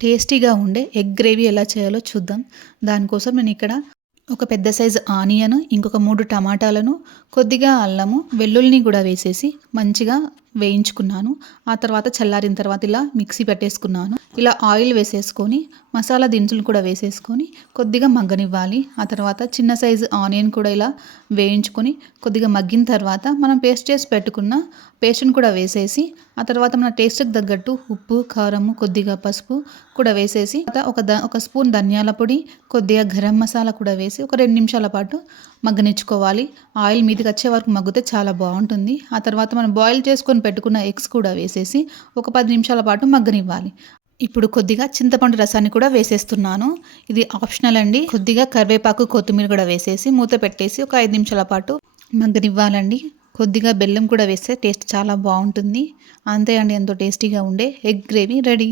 టేస్టీగా ఉండే egg gravy ఎలా చేయాలో చూద్దాం. దానికోసం నేను ఇక్కడ ఒక పెద్ద సైజు ఆనియన్, ఇంకొక 3 టమాటాలను, కొద్దిగా అల్లము, వెల్లుల్లిని కూడా వేసేసి మంచిగా వేయించుకున్నాను. ఆ తర్వాత చల్లారిన తర్వాత ఇలా మిక్సీ పెట్టేసుకున్నాను. ఇలా ఆయిల్ వేసేసుకొని మసాలా దినుసులు కూడా వేసేసుకొని కొద్దిగా మగ్గనివ్వాలి. ఆ తర్వాత చిన్న సైజు ఆనియన్ కూడా ఇలా వేయించుకొని కొద్దిగా మగ్గిన తర్వాత మనం పేస్ట్ చేసి పెట్టుకున్న పేస్ట్ని కూడా వేసేసి ఆ తర్వాత మన టేస్ట్కి తగ్గట్టు ఉప్పు, కారము, కొద్దిగా పసుపు కూడా వేసేసి ఒక స్పూన్ ధనియాల పొడి, కొద్దిగా గరం మసాలా కూడా వేసి ఒక 2 నిమిషాల పాటు మగ్గనిచ్చుకోవాలి. ఆయిల్ మీదకి వచ్చే వరకు మగ్గితే చాలా బాగుంటుంది. ఆ తర్వాత మనం బాయిల్ చేసుకొని పెట్టుకున్న ఎగ్స్ కూడా వేసేసి ఒక 10 నిమిషాల పాటు మగ్గనివ్వాలి. ఇప్పుడు కొద్దిగా చింతపండు రసాన్ని కూడా వేసేస్తున్నాను. ఇది ఆప్షనల్ అండి. కొద్దిగా కరివేపాకు, కొత్తిమీర కూడా వేసేసి మూత పెట్టేసి ఒక 5 నిమిషాల పాటు మగ్గనివ్వాలండి. కొద్దిగా బెల్లం కూడా వేస్తే టేస్ట్ చాలా బాగుంటుంది. అంతే అండి, ఎంతో టేస్టీగా ఉండే ఎగ్ గ్రేవీ రెడీ.